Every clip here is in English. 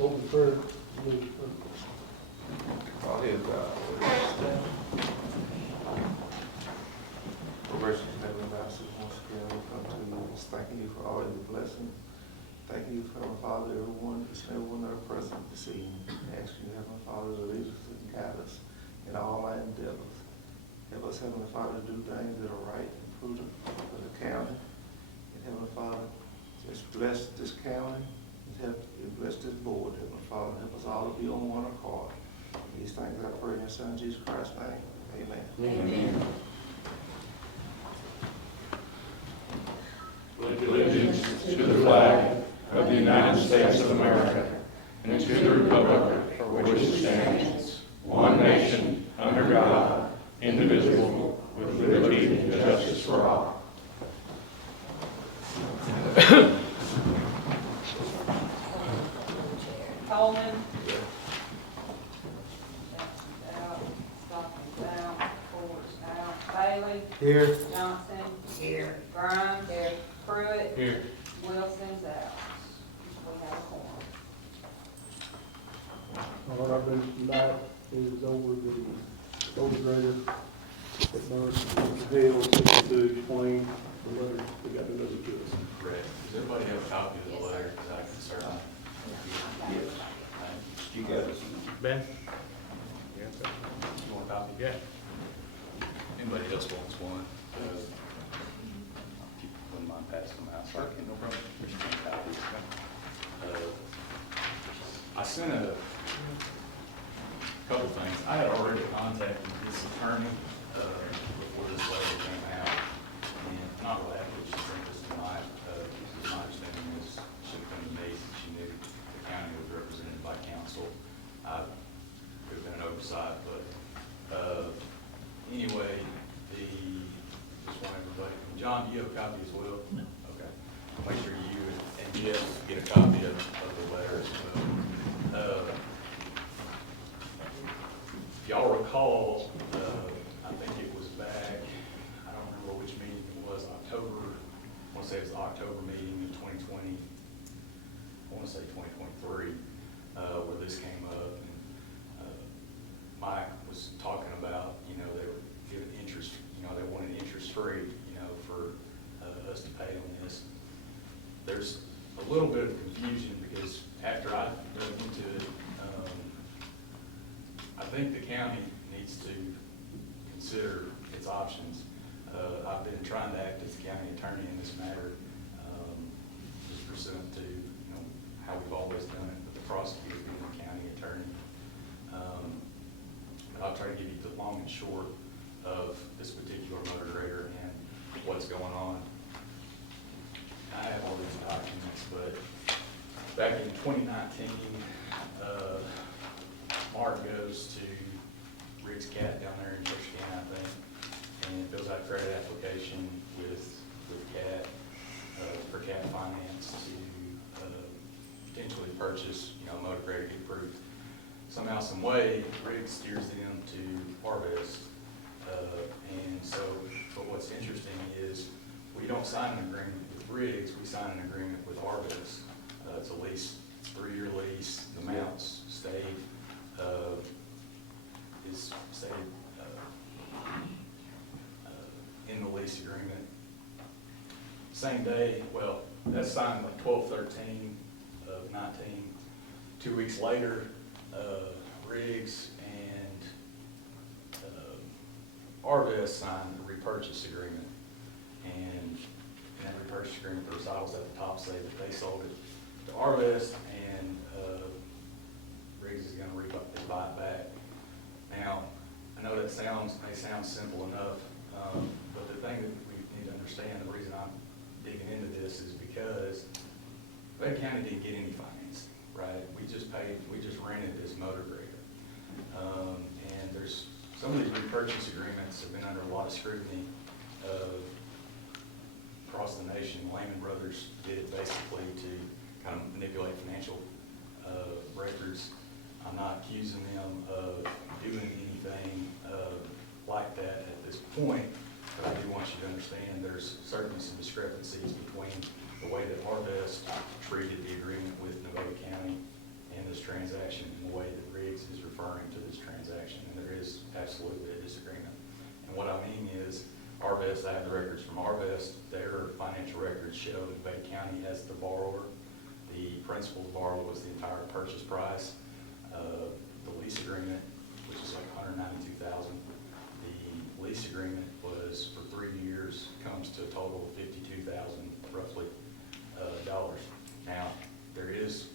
Open prayer. All is God. Gracious Heavenly Master, once again we come to you, just thanking you for all your blessings. Thanking you, Heavenly Father, everyone that are present this evening. Asking you, Heavenly Father, to lead us and guide us in all our endeavors. Help us, Heavenly Father, to do things that are right and prudent for the county. And Heavenly Father, just bless this county and bless this board. Heavenly Father, help us all to be on one accord. These things I pray in your Son, Jesus Christ's name. Amen. Amen. Pledge allegiance to the flag of the United States of America and to the republic for which it stands, one nation, under God, indivisible, with liberty and justice for all. Coleman. Jackson's out. Stockton's out. Ford's out. Bailey. Here. Johnson. Here. Grimes. Here. Pruitt. Here. Wilson's out. We have a quorum. All our business tonight is over the overgrader that Norris Dale to explain the letter that got delivered to us. Correct. Does everybody have a copy of the letter? Because I can certainly. Yes. You got it. Ben? You want a copy? Yeah. Anybody else wants one? Wouldn't mind passing them out. Sorry, no problem. There's 10 copies. I sent a couple things. I had already contacted this attorney before this letter came out, and not glad that she sent this tonight. My understanding is she come to me since she knew the county was represented by counsel. Could have been an oversight, but anyway, just want everybody. John, do you have a copy as well? No. Okay. Make sure you and Jeff get a copy of the letter as well. If y'all recall, I think it was back, I don't remember which meeting it was, October, I want to say it was the October meeting in 2020, I want to say 2023, where this came up. And Mike was talking about, they were giving interest, they wanted interest free, for us to pay on this. There's a little bit of confusion because after I dug into it, I think the county needs to consider its options. I've been trying to act as the county attorney in this matter, just pursuant to how we've always done it with the prosecutor being the county attorney. But I'll try to give you the long and short of this particular motor grader and what's going on. I have all these documents, but back in 2019, Mark goes to Rick's Cat down there in Corsicana, I think, and fills out a credit application with Cat for Cat Finance to potentially purchase, a motor grader, get approved. Somehow, some way, Rick steers them to Harvest, and so. But what's interesting is we don't sign an agreement with Riggs, we sign an agreement with Harvest. It's a lease, 3-year lease, the amounts stayed, is stayed in the lease agreement. Same day, well, that's signed like 12/13 of 19. 2 weeks later, Riggs and Harvest signed a repurchase agreement. And in that repurchase agreement, the recitals at the top say that they sold it to Harvest and Riggs is going to buy it back. Now, I know that may sound simple enough, but the thing that we need to understand, the reason I'm digging into this is because Fayette County didn't get any financing, right? We just rented this motor grader. And there's some of these repurchase agreements have been under a lot of scrutiny across the nation. Lehman Brothers did it basically to kind of manipulate financial records. I'm not accusing them of doing anything like that at this point, but I do want you to understand there's certainly some discrepancies between the way that Harvest treated the agreement with Nevada County and the transaction in the way that Riggs is referring to this transaction, and there is absolutely a disagreement. And what I mean is, Arvest, I have the records from Arvest, their financial records show that Bay County as the borrower. The principal to borrow was the entire purchase price. The lease agreement, which is like $192,000, the lease agreement was for 3 years, comes to a total of $52,000 roughly dollars. Now, there is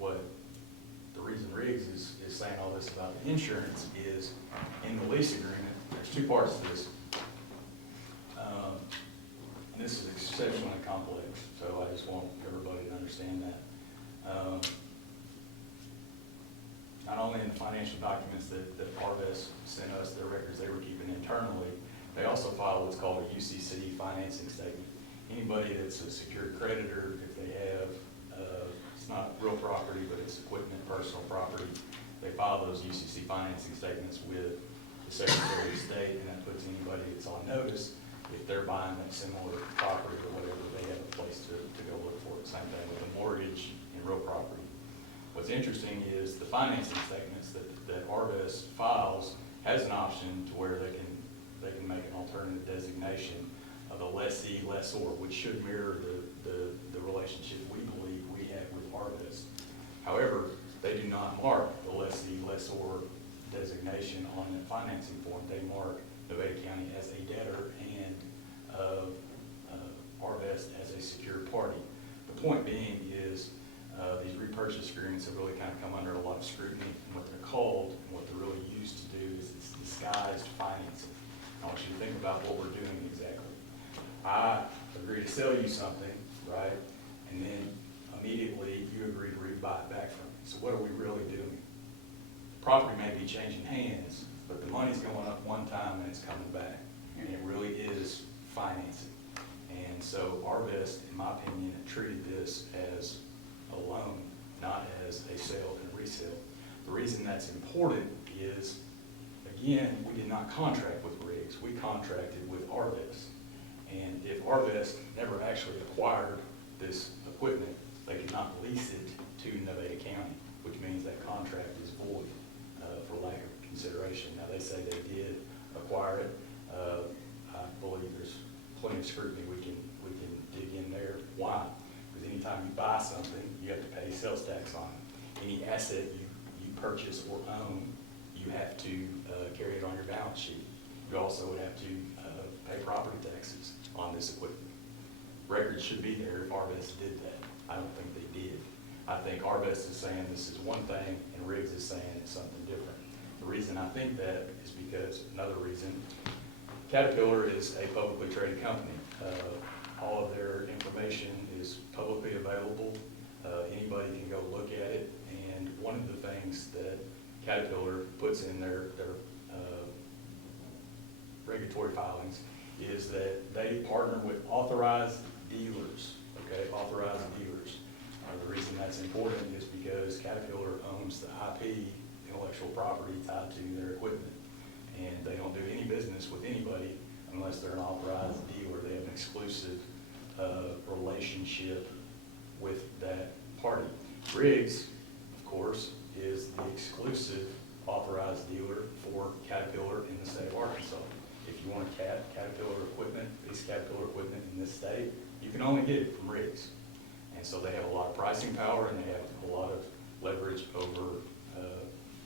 the reason Riggs is saying all this about the insurance is in the lease agreement, there's two parts to this. And this is exceptionally complex, so I just want everybody to understand that. Not only in the financial documents that Arvest sent us, their records they were keeping internally, they also file what's called a UCC financing statement. Anybody that's a secured creditor, if they have, it's not real property, but it's equipment, personal property, they file those UCC financing statements with the Secretary of State, and that puts anybody that's on notice, if they're buying that similar property or whatever, they have a place to go look for it. Same thing with a mortgage and real property. What's interesting is the financing statements that Arvest files has an option to where they can make an alternative designation of a lessee-lessor, which should mirror the relationship we believe we have with Arvest. However, they do not mark the lessee-lessor designation on the financing form. They mark Nevada County as a debtor and Arvest as a secured party. The point being is these repurchase agreements have really kind of come under a lot of scrutiny, and what they're called and what they're really used to do is it's disguised financing. I want you to think about what we're doing exactly. I agree to sell you something, right? And then immediately you agree to rebuy it back from me. So what are we really doing? Property may be changing hands, but the money's going up one time and it's coming back. And it really is financing. And so Arvest, in my opinion, treated this as a loan, not as a sale and a resale. The reason that's important is, again, we did not contract with Riggs. We contracted with Arvest. And if Arvest never actually acquired this equipment, they could not lease it to Nevada County, which means that contract is void for lack of consideration. Now, they say they did acquire it. I believe there's plenty of scrutiny we can dig in there. Why? Because anytime you buy something, you have to pay sales tax on it. Any asset you purchase or own, you have to carry it on your balance sheet. You also would have to pay property taxes on this equipment. Records should be there if Arvest did that. I don't think they did. I think Arvest is saying this is one thing and Riggs is saying it's something different. The reason I think that is because, another reason, Caterpillar is a publicly traded company. All of their information is publicly available. Anybody can go look at it. And one of the things that Caterpillar puts in their regulatory filings is that they partner with authorized dealers, okay, authorized dealers. The reason that's important is because Caterpillar owns the IP, intellectual property tied to their equipment. And they don't do any business with anybody unless they're an authorized dealer. They have an exclusive relationship with that party. Riggs, of course, is the exclusive authorized dealer for Caterpillar in the state of Arkansas. If you want Caterpillar equipment, piece of Caterpillar equipment in this state, you can only get it from Riggs. And so they have a lot of pricing power and they have a lot of leverage over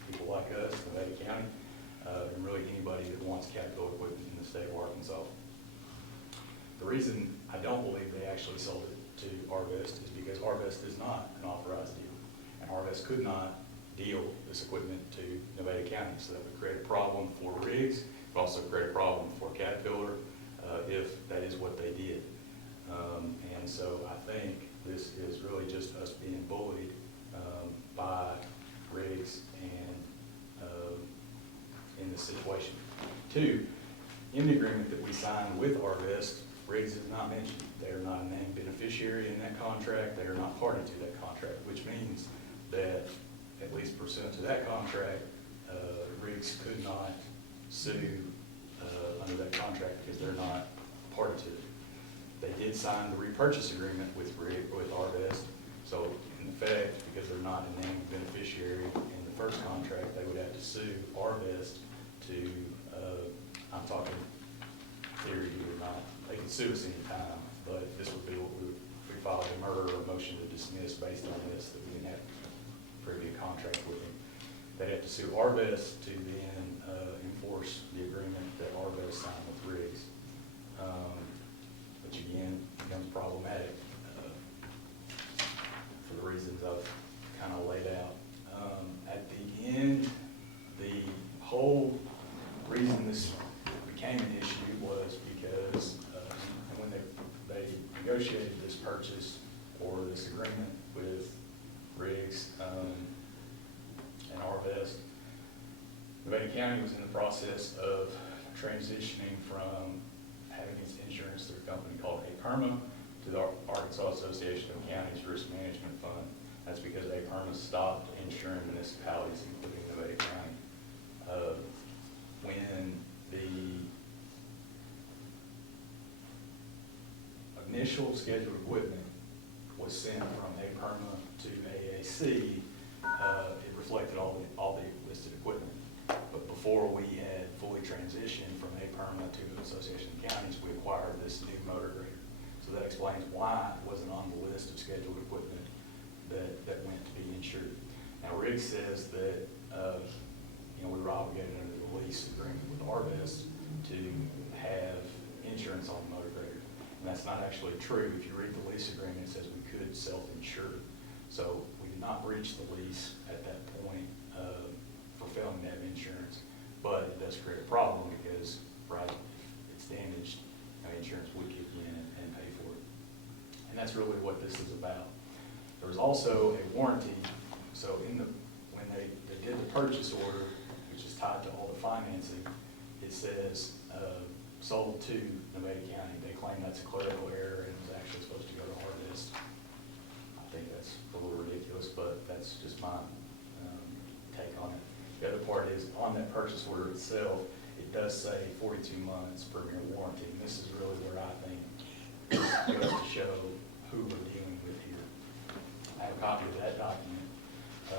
people like us, Nevada County, and really anybody that wants Caterpillar equipment in the state of Arkansas. The reason I don't believe they actually sold it to Arvest is because Arvest is not an authorized dealer. And Arvest could not deal this equipment to Nevada County. So that would create a problem for Riggs, but also create a problem for Caterpillar if that is what they did. And so I think this is really just us being bullied by Riggs and in this situation. Two, in the agreement that we signed with Arvest, Riggs is not mentioned. They are not a named beneficiary in that contract. They are not party to that contract, which means that, at least pursuant to that contract, Riggs could not sue under that contract because they're not party to it. They did sign the repurchase agreement with Arvest. So in the effect because they're not a named beneficiary in the first contract. They would have to sue Arvest to, I'm talking theory here, not, they could sue us anytime, but this would be what we would, if we filed a murder or a motion to dismiss based on this, that we didn't have previous contract with them. They'd have to sue Arvest to then enforce the agreement that Arvest signed with Riggs. Which again becomes problematic for the reasons I've kind of laid out. At the end, the whole reason this became an issue was because when they negotiated this purchase or this agreement with Riggs and Arvest, Nevada County was in the process of transitioning from having its insurance through a company called APERMA to the Arkansas Association of Counties Risk Management Fund. That's because APERMA stopped insuring municipalities, including Nevada County. When the initial scheduled equipment was sent from APERMA to AAC, it reflected all the listed equipment. But before we had fully transitioned from APERMA to the Association of Counties, we acquired this new motor grader. So that explains why it wasn't on the list of scheduled equipment that went to be insured. Now, Riggs says that we were obligated under the lease agreement with Arvest to have insurance on the motor grader. And that's not actually true. If you read the lease agreement, it says we could self-insure. So we did not breach the lease at that point for failing to have insurance. But it does create a problem because, right, if it's damaged, insurance would kick in and pay for it. And that's really what this is about. There was also a warranty. So when they did the purchase order, which is tied to all the financing, it says sold to Nevada County. They claim that's a clerical error and was actually supposed to go to Arvest. I think that's a little ridiculous, but that's just my take on it. The other part is on that purchase order itself, it does say 42 months premier warranty. And this is really where I think it goes to show who we're dealing with here. I have a copy of that document. To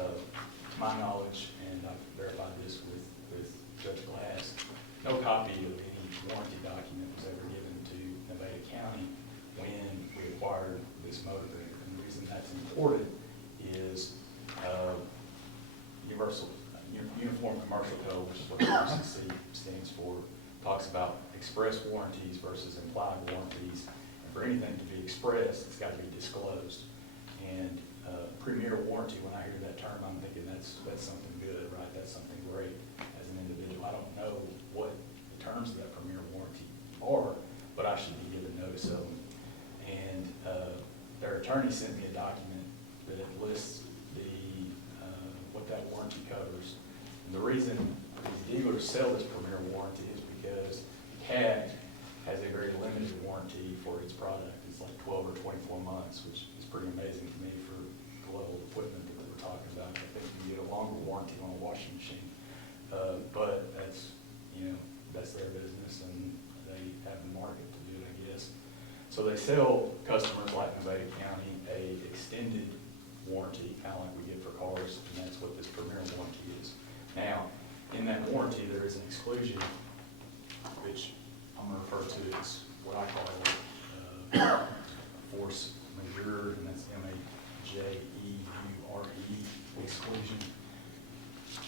my knowledge, and I've verified this with Judge Glass, no copy of any warranty document was ever given to Nevada County when we acquired this motor grader. And the reason that's important is Uniform Commercial Code, which is what the UCC stands for, talks about express warranties versus implied warranties. And for anything to be expressed, it's got to be disclosed. And premier warranty, when I hear that term, I'm thinking that's something good, right? That's something great as an individual. I don't know what the terms of that premier warranty are, but I should be given notice of them. And their attorney sent me a document that lists what that warranty covers. And the reason these dealers sell this premier warranty is because CAT has a very limited warranty for its product. It's like 12 or 24 months, which is pretty amazing to me for the level of equipment that we're talking about. I think you get a longer warranty on a washing machine. But that's their business, and they have the market to do it, I guess. So they sell customers like Nevada County a extended warranty, kind of like we get for cars, and that's what this premier warranty is. Now, in that warranty, there is an exclusion, which I'm going to refer to as what I call force majeure, and that's M-A-J-E-U-R-E exclusion.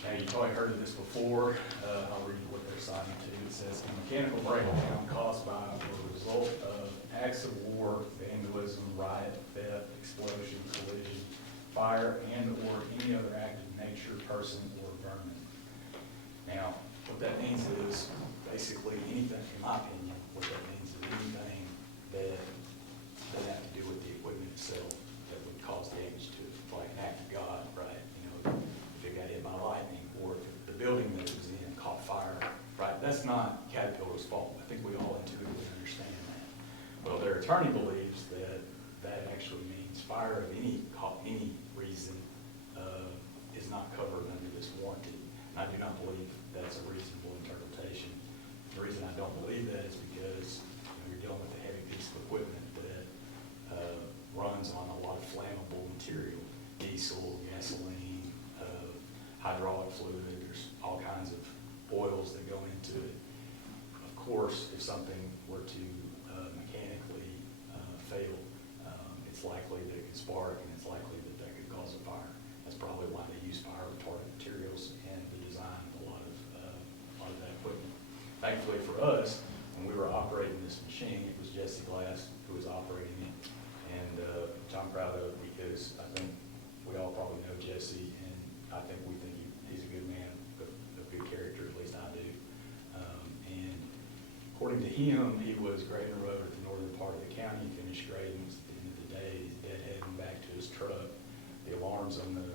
Now, you've probably heard of this before. I'll read what they're signing to. It says, a mechanical breakdown caused by or a result of acts of war, vandalism, riot, theft, explosion, collision, fire, and/or any other act of nature, person, or vermin. Now, what that means is basically anything, in my opinion, what that means is anything that doesn't have to do with the equipment itself that would cause damage to it, like an act of God, right? If it got hit by lightning, or if the building that it was in caught fire, right? That's not Caterpillar's fault. I think we all intuitively understand that. Well, their attorney believes that that actually means fire of any reason is not covered under this warranty. And I do not believe that's a reasonable interpretation. The reason I don't believe that is because you're dealing with a heavy piece of equipment that runs on a lot of flammable material. The diesel, gasoline, hydraulic fluid, there's all kinds of oils that go into it. Of course, if something were to mechanically fail, it's likely that it could spark, and it's likely that that could cause a fire. That's probably why they use fire retardant materials in the design of a lot of that equipment. Thankfully for us, when we were operating this machine, it was Jesse Glass who was operating it, and which I'm proud of, because I think we all probably know Jesse, and I think we think he's a good man, of good character, at least I do. And according to him, he was grading a road at the northern part of the county, finished grading. At the end of the day, he's deadheading back to his truck. The alarms on the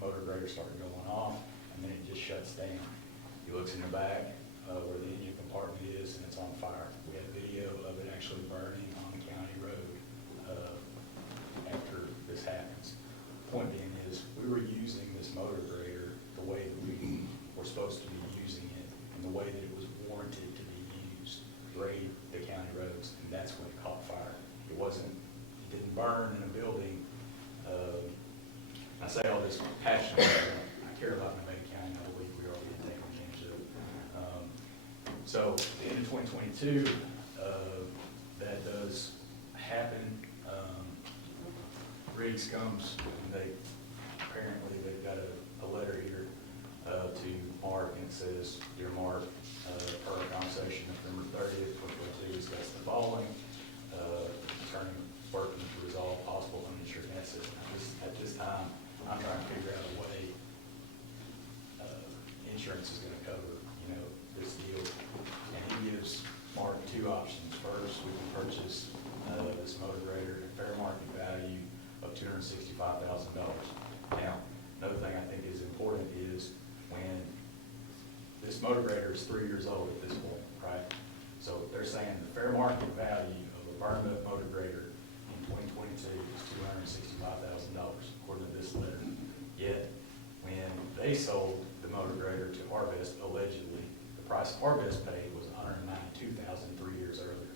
motor grader start going off, and then it just shuts down. He looks in the back where the engine compartment is, and it's on fire. We have video of it actually burning on the county road after this happens. Point being is, we were using this motor grader the way that we were supposed to be using it, and the way that it was warranted to be used, grade the county roads, and that's when it caught fire. It didn't burn in a building. I say all this passionately. I care about Nevada County, and I believe we are being taken advantage of. So at the end of 2022, that does happen. Riggs comes, and apparently they've got a letter here to Mark, and it says, "Dear Mark, per our conversation November 30th, 2022, discussed the following. Attorney working to resolve possible uninsured assets." At this time, I'm trying to figure out a way insurance is going to cover, this deal. And he gives Mark two options. First, we can purchase this motor grader at fair market value of $265,000. Now, another thing I think is important is when this motor grader is 3 years old at this point, right? So they're saying the fair market value of a burned up motor grader in 2022 is $265,000, according to this letter. Yet, when they sold the motor grader to Harvest, allegedly, the price Harvest paid was $192,000 3 years earlier.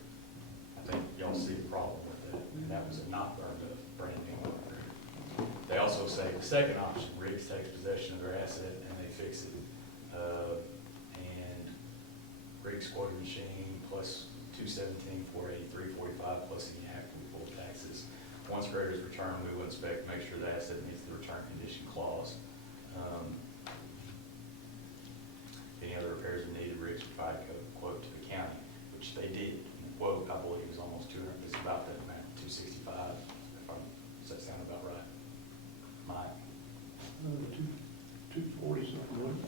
I think y'all see the problem with that, and that was a not burned up brand new motor grader. They also say the second option, Riggs takes possession of their asset and they fix it. And Riggs quoted machine plus $217,483.45 plus any applicable taxes. Once grader is returned, we will inspect, make sure the asset meets the return condition clause. Any other repairs are needed, Riggs provide a quote to the county, which they did. And the quote, I believe, is almost 200. It's about that amount, 265. Does that sound about right? Mike? 240 something, right?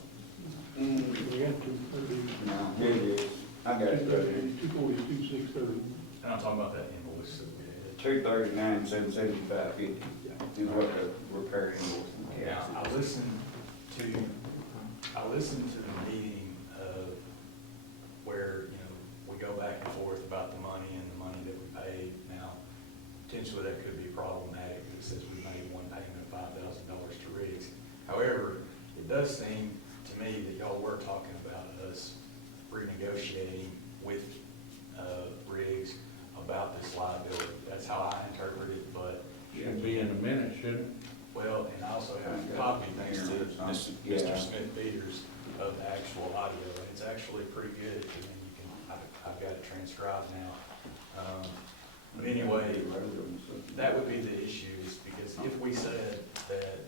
We got 230. No, here it is. I got it right here. 240, 2630. And I'm talking about that invoice that we had. 239,775.50 is what the repair invoice and Now, gas I listened to the meeting where, we go back and forth about the money and the money that we paid. Now, potentially that could be problematic, because it says we made one payment of $5,000 to Riggs. However, it does seem to me that y'all were talking about us renegotiating with Riggs about this liability. That's how I interpret it, but Should be in a minute, shouldn't it? well, and I also have a copy, thanks to Mr. Yeah. Smith Peters, of the actual audio. It's actually pretty good, and I've got it transcribed now. But anyway, that would be the issue, is because if we said that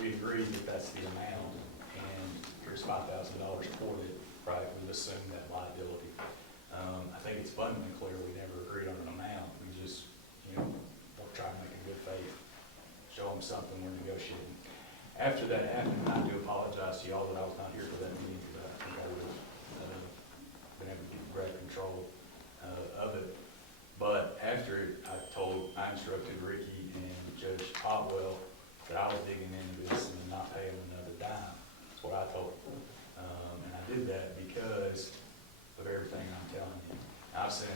we agreed that that's the amount, and here's $5,000 toward it, right, we've assumed that liability. I think it's abundantly clear we never agreed on an amount. We just, we're trying to make a good faith, show them something we're negotiating. After that happened, I do apologize to y'all that I was not here for that meeting, because I think I would have been able to get great control of it. But after I instructed Ricky and Judge Otwell that I was digging into this and not paying another dime. That's what I told them. And I did that because of everything I'm telling you. I've sent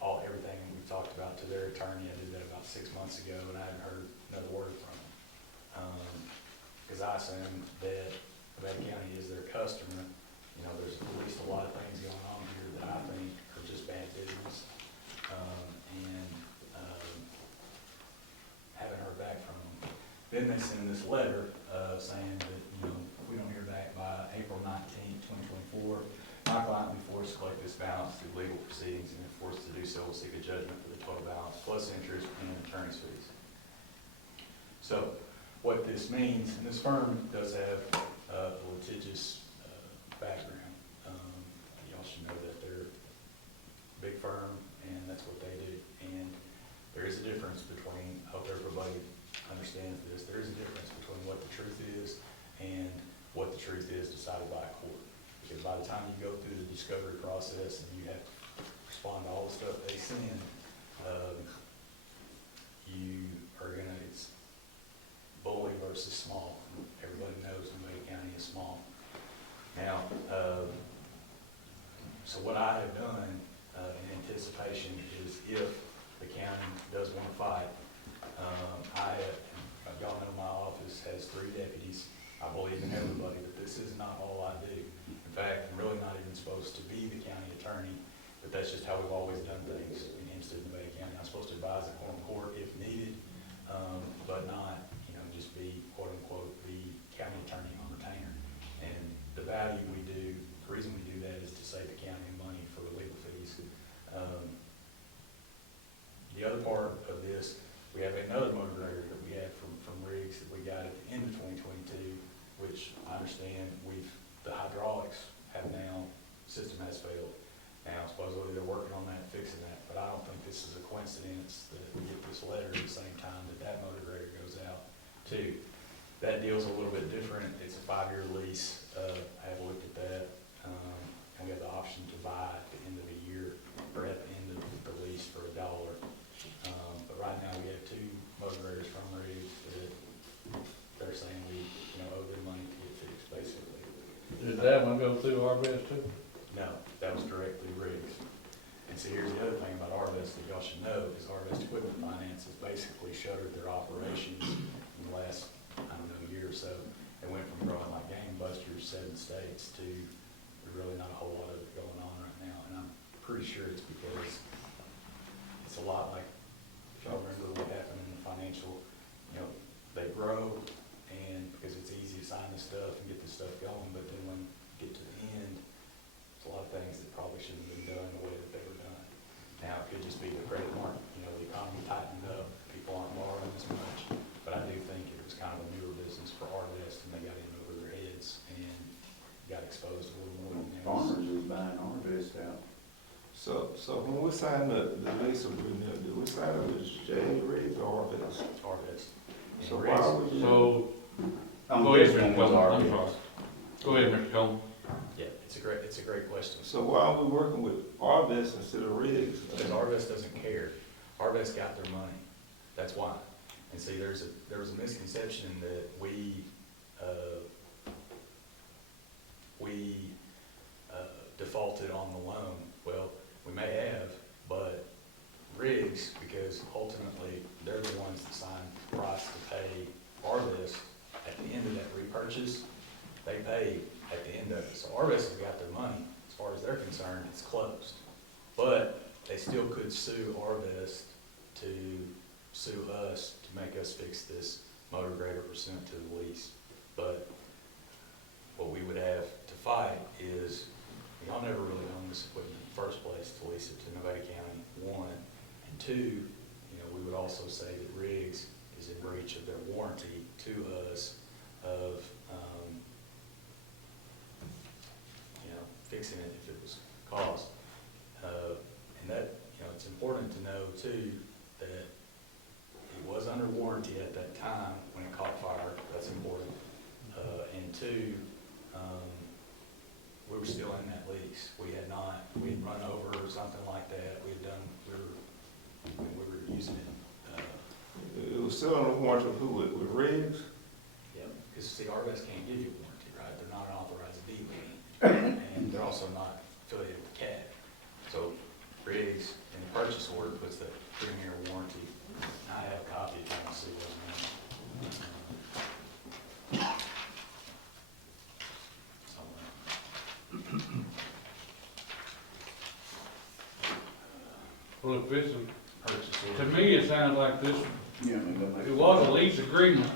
everything we've talked about to their attorney. I did that about 6 months ago, and I haven't heard another word from them. Because I assume that Nevada County is their customer. There's at least a lot of things going on here that I think are just bad business. And haven't heard back from them. Then they send this letter, saying that, you know, if we don't hear back by April 19th, 2024, my client will be forced to collect this balance through legal proceedings, and if forced to do so, will seek a judgment for the total balance plus interest and attorney's fees. So what this means, and this firm does have a litigious background. Y'all should know that they're a big firm, and that's what they do. And there is a difference between, I hope everybody understands this, there is a difference between what the truth is and what the truth is decided by a court. Because by the time you go through the discovery process and you have to respond to all the stuff they send, you are gonna, it's bully versus small. Everybody knows Nevada County is small. Now, so what I have done in anticipation is if the county does want to fight, y'all know my office has 3 deputies. I believe in everybody, but this is not all I do. In fact, I'm really not even supposed to be the county attorney, but that's just how we've always done things in Hempstead, Nevada County. I'm supposed to advise the Quorum court if needed, but not, you know, just be quote unquote the county attorney on retainer. And the value we do, the reason we do that is to save the county money for the legal fees. The other part of this, we have another motor grader that we had from Riggs that we got at the end of 2022, which I understand the hydraulics have now, system has failed. Now, supposedly they're working on that, fixing that, but I don't think this is a coincidence that we get this letter at the same time that motor grader goes out too. That deal's a little bit different. It's a 5-year lease. I have looked at that, and we have the option to buy at the end of the year or at the end of the lease for $1. But right now we have 2 motor graders from Riggs that they're saying we, you know, owe them money to get fixed, basically. Did that one go through our best too? No, that was directly Riggs. And so here's the other thing about Arvest that y'all should know is Arvest Equipment Finance has basically shuttered their operations in the last, I don't know, year or so. They went from growing like gangbusters 7 states to really not a whole lot of it going on right now. And I'm pretty sure it's because it's a lot like, if y'all remember what happened in the financial, you know, they grow and because it's easy to sign this stuff and get this stuff going, but then when you get to the end, there's a lot of things that probably shouldn't have been done the way that they were done. Now, it could just be the credit market, you know, the economy tightened up, people aren't borrowing as much, but I do think it was kind of a newer business for Arvest and they got in over their heads and got exposed a little more than they was. Farmers is buying Arvest out. So when we signed the lease agreement, did we sign it with J. Riggs or Arvest? Arvest. So why would you? So, On go ahead, this one Mr. was Coleman. I'm Arvest. sorry. Go ahead, Mr. Coleman. Yeah, it's a great question. So why are we working with Arvest instead of Riggs? Because Arvest doesn't care. Arvest got their money. That's why. And see, there was a misconception that we defaulted on the loan. Well, we may have, but Riggs, because ultimately they're the ones that signed the price to pay Arvest at the end of that repurchase, they paid at the end of it. So Arvest has got their money. As far as they're concerned, it's closed. But they still could sue Arvest to sue us to make us fix this motor grader pursuant to the lease. But what we would have to fight is, y'all never really owned this equipment in the first place to lease it to Nevada County, 1. And 2, you know, we would also say that Riggs is in breach of their warranty to us of, you know, fixing it if it was caused. And that, you know, it's important to know too that it was under warranty at that time when it caught fire. That's important. And 2, we were still in that lease. We had run over or something like that. We were using it. It was still under warranty of who, with Riggs? Yeah, because see, Arvest can't give you a warranty, right? They're not an authorized dealer. And they're also not affiliated with CAT. So Riggs in the purchase order puts that 3-year warranty. I have a copy if you want to see those now. Well, if this is, Purchase to order. me, it sounds like this, Yeah, I mean, go make it was a lease agreement,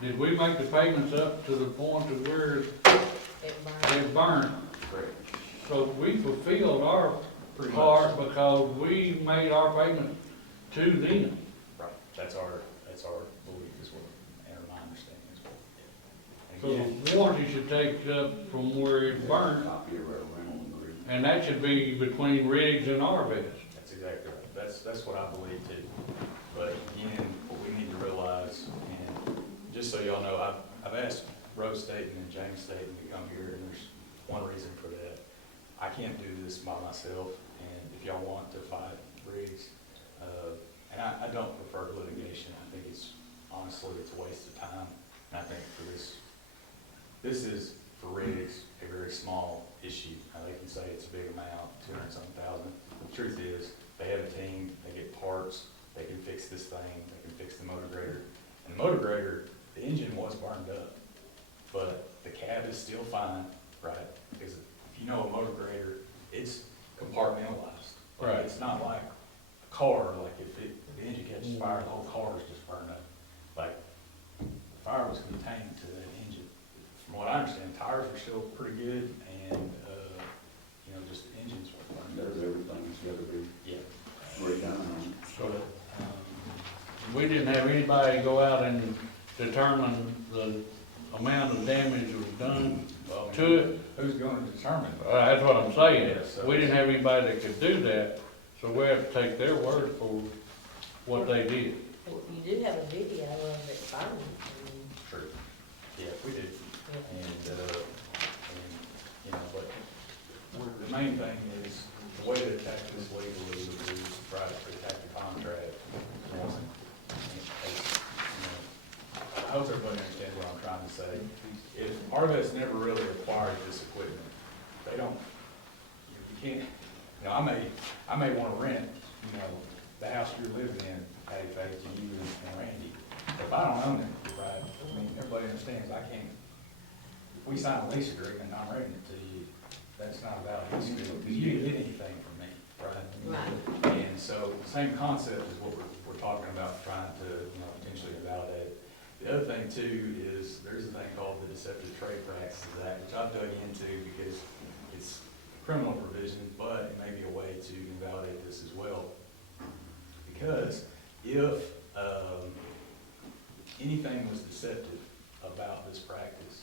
did we make the payments up to the point of where it burned? Correct. So we fulfilled our Pretty part because we made our payment to them. Right, that's our belief as well, and my understanding as well. And So again, the warranty should take up from where it burned, Copy of our rental agreement. and that should be between Riggs and Arvest. that's exactly right, that's what I believe too. But again, what we need to realize, and just so y'all know, I've asked Rose Staten and James Staten to come here, and there's one reason for that. I can't do this by myself, and if y'all want to fight Riggs, and I don't prefer litigation, I think it's, honestly, it's a waste of time. And I think for this is, for Riggs, a very small issue. Now, they can say it's a big amount, 200-something thousand. The truth is, they have a team, they get parts, they can fix this thing, they can fix the motor grader. And the motor grader, the engine was burned up, but the cab is still fine, right? Because if you know a motor grader, it's compartmentalized. Like, Right. it's not like a car, like if the engine catches fire, the whole car is just burned up. Like, the fire was contained to that engine. From what I understand, tires are still pretty good, and, you know, just the engines were burned up. There's everything's gotta be Yeah. redone on. So Um, we didn't have anybody go out and determine the amount of damage that was done well, to it. who's gonna determine? That's what I'm saying. Yeah, so- We didn't have anybody that could do that, so we have to take their word for what they did. You do have a video of it burning. I mean, True. Yeah, we did. yeah. And, you know, but the main thing is, the way to attack this legally would be to try to attack the contract. One, as, you know, I hope everybody understands what I'm trying to say. If Arvest never really acquired this equipment, they don't, you can't, you know, I may wanna rent, you know, the house you're living in, Patty Faith, to you and Randy. But if I don't own it, right, I mean, everybody understands, I can't, if we sign a lease agreement and I'm renting it to you, that's not a valid lease agreement, because you didn't get anything from me, right? Right. And so, same concept is what we're talking about, trying to, you know, potentially invalidate. The other thing too is, there's a thing called the Deceptive Trade Practices Act, which I've dug into because it's a criminal provision, but it may be a way to invalidate this as well. Because if anything was deceptive about this practice,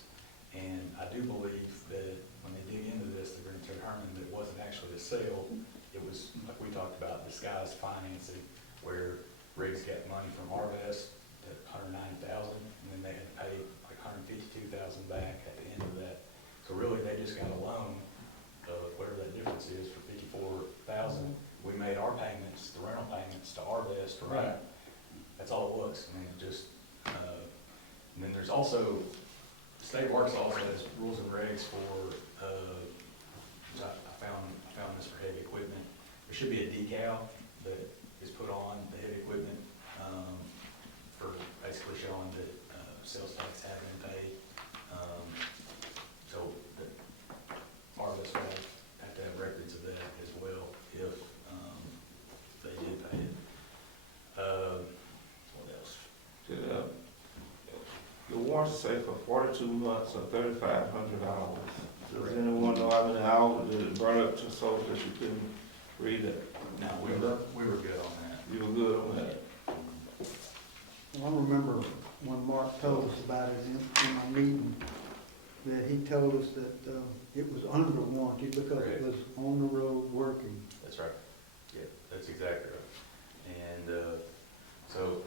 and I do believe that when they dig into this, they're going to determine that it wasn't actually a sale, it was, like we talked about, disguised financing, where Riggs got money from Arvest at $190,000, and then they had to pay like $152,000 back at the end of that. So really, they just got a loan of whatever that difference is for $54,000. We made our payments, the rental payments to Arvest, right? That's all it was. I mean, just, and then there's also, the state of Arkansas also has rules and regs for, which I found this for heavy equipment. There should be a decal that is put on the heavy equipment, for basically showing that, sales tax have been paid. So the Arvest would have to have records of that as well if, they did pay it. What else? The warranty say for 42 months or $3,500. Does anyone know how many hours did it burn up to so that you couldn't read it? No, we were good on that. You were good on that? I remember when Mark told us about it in my meeting, that he told us that it was under warranty because it was on the road working. That's right. Yeah, that's exactly right. And, so,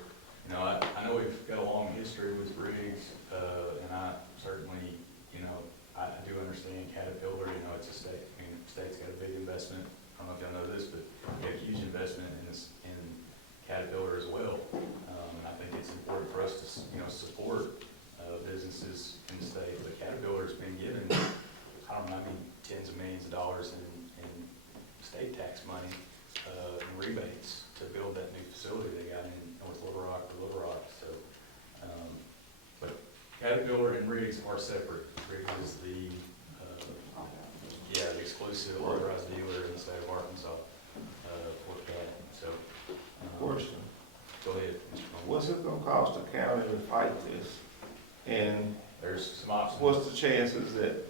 you know, I know we've got a long history with Riggs, and I certainly, you know, I do understand Caterpillar, you know, it's a state, I mean, the state's got a big investment. I don't know if y'all know this, but we have a huge investment in this, in Caterpillar as well. And I think it's important for us to, you know, support, businesses in the state. But Caterpillar's been given, I don't know, I mean, tens of millions of dollars in state tax money, in rebates to build that new facility they got in North Little Rock or Little Rock. So, but Caterpillar and Riggs are separate. Riggs is the, the exclusive authorized dealer in the state of Arkansas, for Cat. So, Question, go ahead, Mr. Moore. what's it gonna cost the county to fight this? And There's some options. what's the chances that,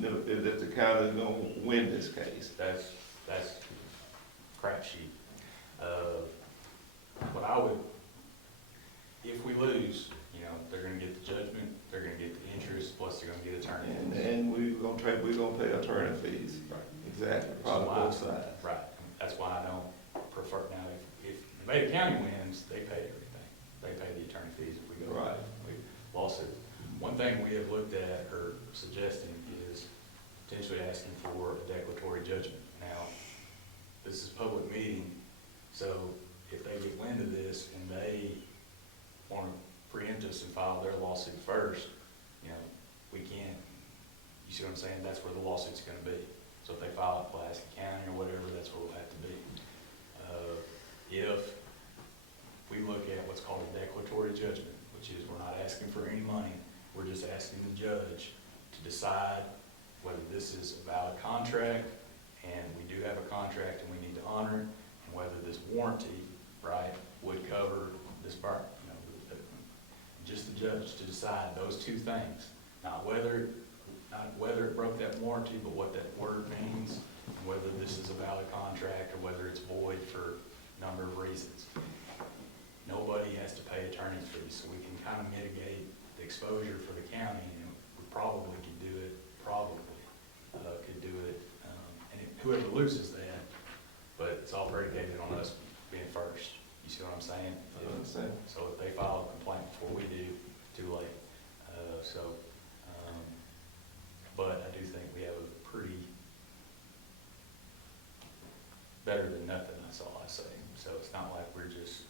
that the county is gonna win this case? That's crapshoot. What I would, if we lose, you know, they're gonna get the judgment, they're gonna get the interest, plus they're gonna get attorney fees. And we're gonna pay attorney fees. Right. Exactly, probably both sides. Right, that's why I don't prefer, now, if Nevada County wins, they pay everything. They pay the attorney fees if we go Right. lawsuit. One thing we have looked at or suggesting is potentially asking for a declaratory judgment. Now, this is a public meeting, so if they get wind of this and they want to preempt us and file their lawsuit first, you know, we can. You see what I'm saying? That's where the lawsuit's gonna be. So if they file it Pulaski County or whatever, that's where we'll have to be. If we look at what's called a declaratory judgment, which is we're not asking for any money, we're just asking the judge to decide whether this is a valid contract, and we do have a contract and we need to honor it, and whether this warranty, right, would cover this burn, you know, just the judge to decide those two things. Not whether it broke that warranty, but what that word means, and whether this is a valid contract or whether it's void for a number of reasons. Nobody has to pay attorney fees, so we can kind of mitigate the exposure for the county, and we probably could do it, and whoever loses that, but it's all predicated on us being first. You see what I'm saying? I understand. So if they file a complaint before we do, too late. But I do think we have a pretty, better than nothing, that's all I say. So it's not like we're just.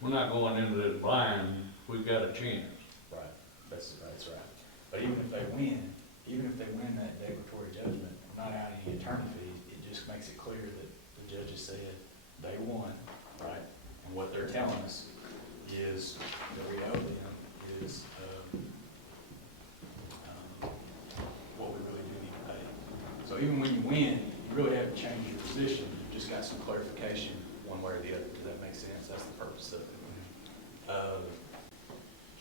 We're not going into this blind, we've got a chance. Right, that's right. But even if they win that declaratory judgment, we're not out any attorney fees, it just makes it clear that the judges said they won, right? And what they're telling us is that we owe them is, what we really do need to pay. So even when you win, you really haven't changed your position, you just got some clarification one way or the other. Does that make sense? That's the purpose of it.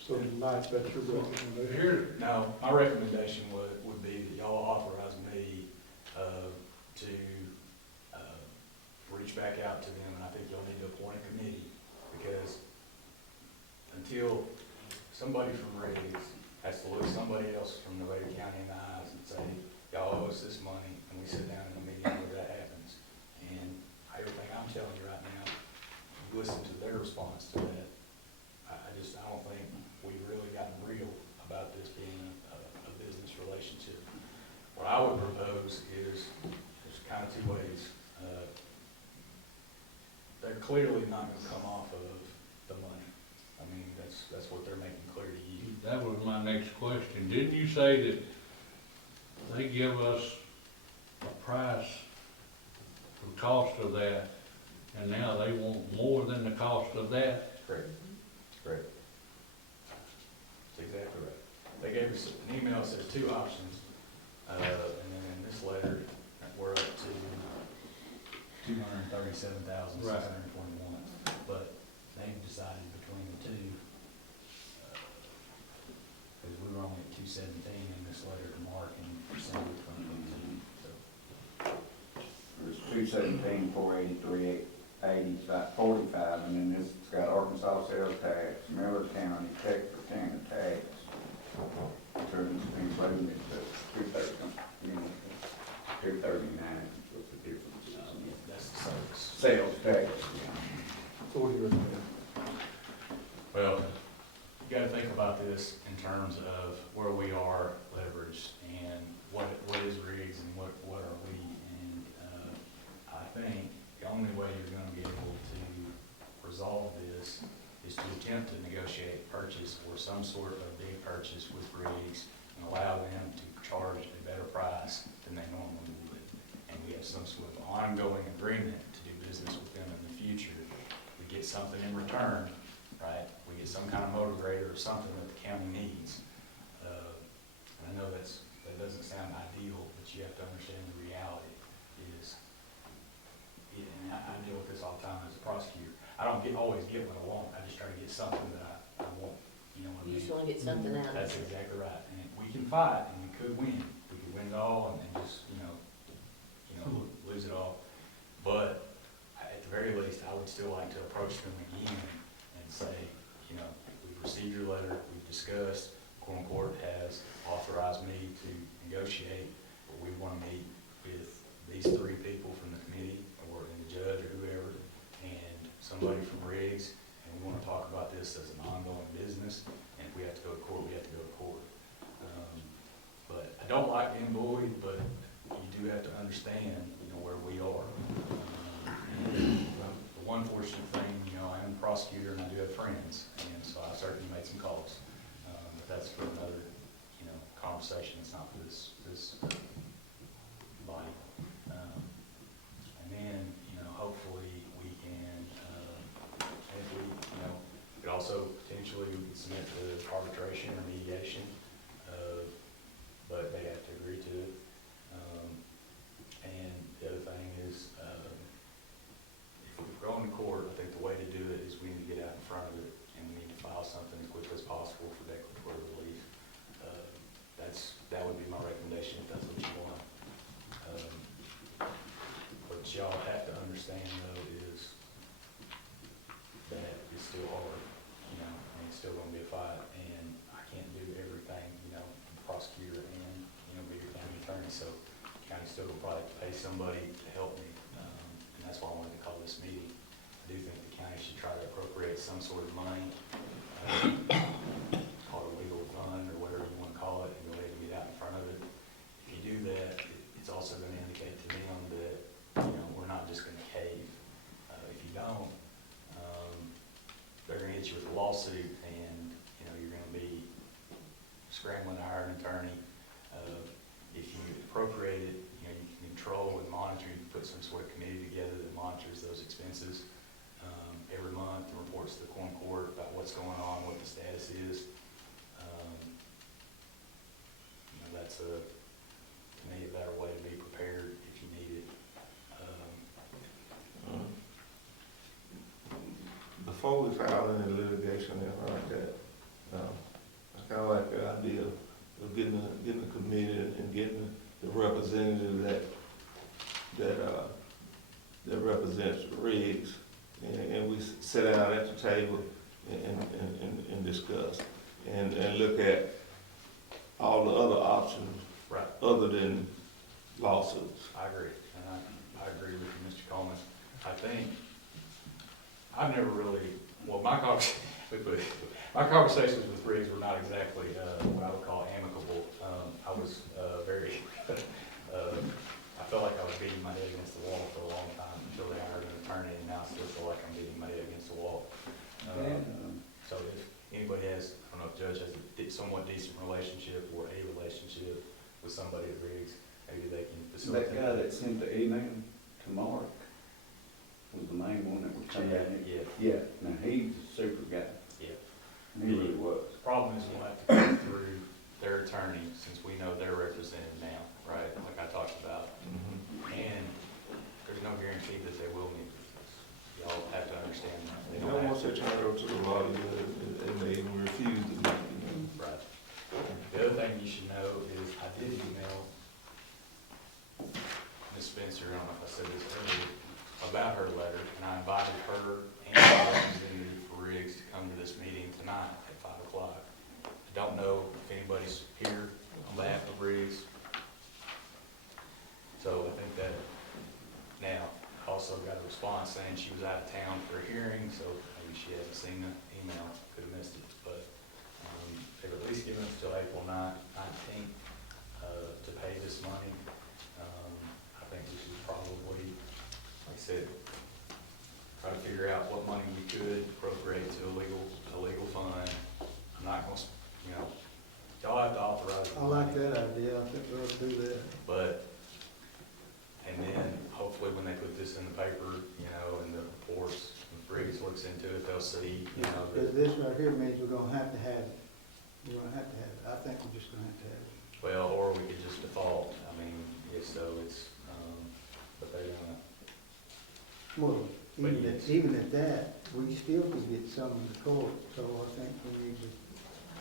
So tonight, that's your recommendation? Here, No, my recommendation would be that y'all authorize me to reach back out to them, and I think y'all need to appoint a committee, because until somebody from Riggs has to look somebody else from Nevada County in the eyes and say, y'all owe us this money, and we sit down in a meeting where that happens. And everything I'm telling you right now, you listen to their response to that. I don't think we've really gotten real about this being a business relationship. What I would propose is, there's kind of two ways. They're clearly not gonna come off of the money. I mean, that's what they're making clear to you. that was my next question. Didn't you say that they give us a price, the cost of that, and now they want more than the cost of that? Correct. Correct. That's exactly right. They gave us an email that says two options, and then in this letter, we're up to $237,621. But they've decided between the two, because we were only at 217 in this letter to Mark and December 2022. So There's 217, 483, 80, about 45, and then this, it's got Arkansas sales tax, Miller County, Tech Virginia tax. Turns including it to 239, what's the difference? that's the service. Sales tax. So what do you recommend? Well, you gotta think about this in terms of where we are leveraged and what is Riggs and what are we. And I think the only way you're gonna be able to resolve this is to attempt to negotiate purchase or some sort of big purchase with Riggs and allow them to charge a better price than they normally would. And we have some sort of ongoing agreement to do business with them in the future. We get something in return, right? We get some kind of motor grader or something that the county needs. And I know that doesn't sound ideal, but you have to understand the reality is, and I deal with this all the time as a prosecutor. I don't always get what I want. I just try to get something that I want. You know gonna get something out of That's it. exactly right. And we can fight and we could win. We could win it all and then just, lose it all. But at the very least, I would still like to approach them again and say, we've received your letter, we've discussed, Quorum Court has authorized me to negotiate, but we want to meet with these three people from the committee, or the judge or whoever, and somebody from Riggs, and we want to talk about this as an ongoing business, and if we have to go to court, we have to go to court. But I don't like being bullied, but you do have to understand, where we are. The one fortunate thing, I am a prosecutor and I do have friends, and so I certainly made some calls. But that's for another, conversation. It's not for this body. And then, hopefully we can, if we, could also potentially we could submit to arbitration or mediation, but they have to agree to it. And the other thing is, if we're going to court, I think the way to do it is we need to get out in front of it and we need to file something as quickly as possible for declaratory relief. That would be my recommendation if that's what you want. What y'all have to understand though is that it's still hard, and it's still gonna be a fight, and I can't do everything, prosecutor and, be your county attorney, so the county's still gonna probably have to pay somebody to help me, and that's why I wanted to call this meeting. I do think the county should try to appropriate some sort of money, called a legal fund or whatever you wanna call it, and go ahead and get out in front of it. If you do that, it's also gonna indicate to them that, we're not just gonna cave. If you don't, they're gonna hit you with a lawsuit and, you're gonna be scrambling to hire an attorney. If you appropriate it, you can control and monitor, you can put some sort of committee together that monitors those expenses every month and reports to the Quorum Court about what's going on, what the status is. That's to me, a better way to be prepared if you need it. Before we file any litigation and anything like that, I kind of like the idea of getting a committee and getting the representative that represents Riggs, and we sit down at the table and discuss, and look at all the other options Right. other than lawsuits. I agree, and I agree with you, Mr. Coleman. I think, I've never really, well, my conversations with Riggs were not exactly what I would call amicable. I was very, I felt like I was beating my head against the wall for a long time until they hired an attorney, and now I still feel like I'm beating my head against the wall. So if anybody has, I don't know if Judge has a somewhat decent relationship or a relationship with somebody at Riggs, maybe they can facilitate. That guy that sent the email to Mark was the main one that was coming in. Yeah. Yeah, now he's a super guy. Yeah. He really was. The problem is we'll have to go through their attorney, since we know they're represented now, right, like I talked about. And there's no guarantee that they will meet with us. Y'all have to understand that. They don't have Once they turn it over to the lawyer, they may even refuse to meet. Right. The other thing you should know is I did email Ms. Spencer, I don't know if I said this earlier, about her letter, and I invited her and the representative for Riggs to come to this meeting tonight at 5 o'clock. I don't know if anybody's here on behalf of Riggs. So I think that now, I also got a response saying she was out of town for a hearing, so maybe she hasn't seen the email, could have missed it, but they've at least given us till April 19th to pay this money. I think we should probably, like I said, try to figure out what money we could appropriate to a legal fund. I'm not gonna, y'all have to authorize the I like money. that idea, I think we ought to do that. But, and then hopefully when they put this in the paper, and the reports, if Riggs looks into it, they'll see, Because this right here means we're gonna have to have it. We're gonna have to have it. I think we're just gonna have to have it. well, or we could just default. I mean, if so, it's, but they're gonna, Well, But even at that, we still could get some in the court, so I think we need to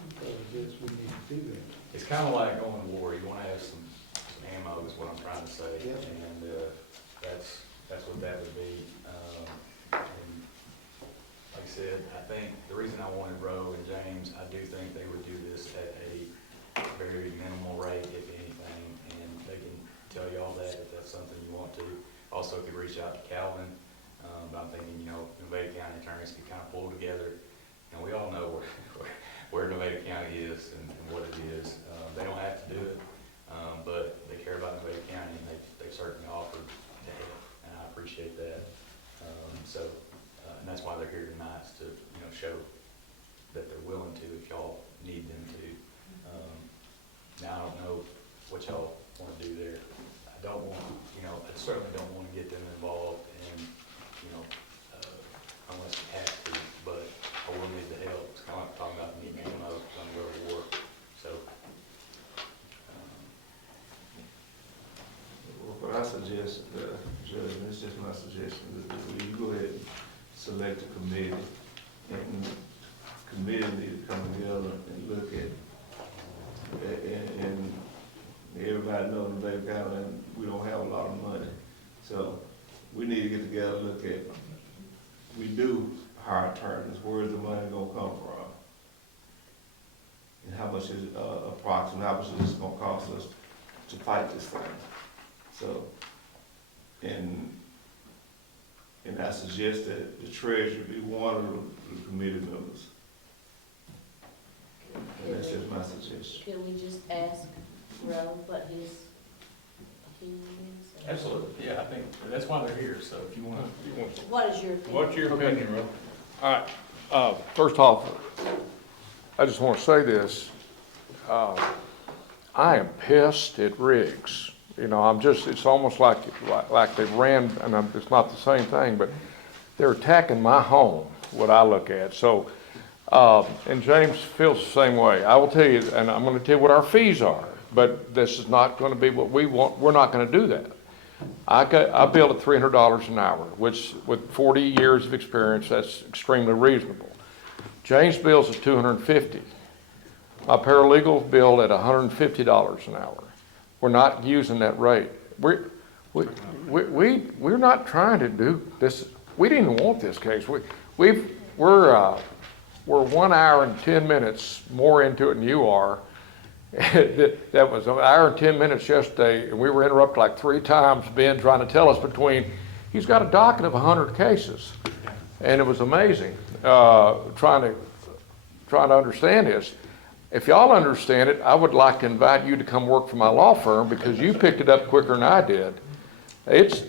because yes, we need to do that. It's kind of like going to war, you want to have some ammo is what I'm trying to say. Yeah. And that's what that would be. And like I said, I think the reason I wanted Roe and James, I do think they would do this at a very minimal rate, if anything, and they can tell you all that if that's something you want to. Also could reach out to Calvin, but I'm thinking, Nevada County attorneys could kind of pull together, and we all know where Nevada County is and what it is. They don't have to do it, but they care about Nevada County, and they've certainly offered to help, and I appreciate that. And that's why they're here tonight, is to, show that they're willing to if y'all need them to. Now, I don't know what y'all want to do there. I don't want, I certainly don't want to get them involved in, unless you have to, but I will need the help. It's kind of like talking about needing ammo on the road to war. So, What I suggest, Judge, and it's just my suggestion, that you go ahead and select a committee, and committee need to come together and look at, and everybody knows in Nevada County, and we don't have a lot of money. So we need to get together and look at, we do hire attorneys, where's the money gonna come from? And how much is, approximately, how much is it gonna cost us to fight this thing? So, and I suggest that the treasurer be one of the committee members. And that's just my suggestion. Could we just ask Roe what his opinion is? absolutely, yeah, I think that's why they're here. So if you want to, What is your opinion? What's your opinion, Rob? All right, first off, I just want to say this. I am pissed at Riggs. It's almost like they ran, and it's not the same thing, but they're attacking my home, what I look at. So, and James feels the same way. I will tell you, and I'm going to tell you what our fees are, but this is not going to be what we want. We're not going to do that. I bill at $300 an hour, which with 40 years of experience, that's extremely reasonable. James bills at $250. My paralegal billed at $150 an hour. We're not using that rate. We're not trying to do this. We didn't want this case. We're 1 hour and 10 minutes more into it than you are. That was an hour and 10 minutes yesterday, and we were interrupted like 3 times. Ben trying to tell us he's got a docket of 100 cases, and it was amazing trying to understand this. If y'all understand it, I would like to invite you to come work for my law firm because you picked it up quicker than I did. It's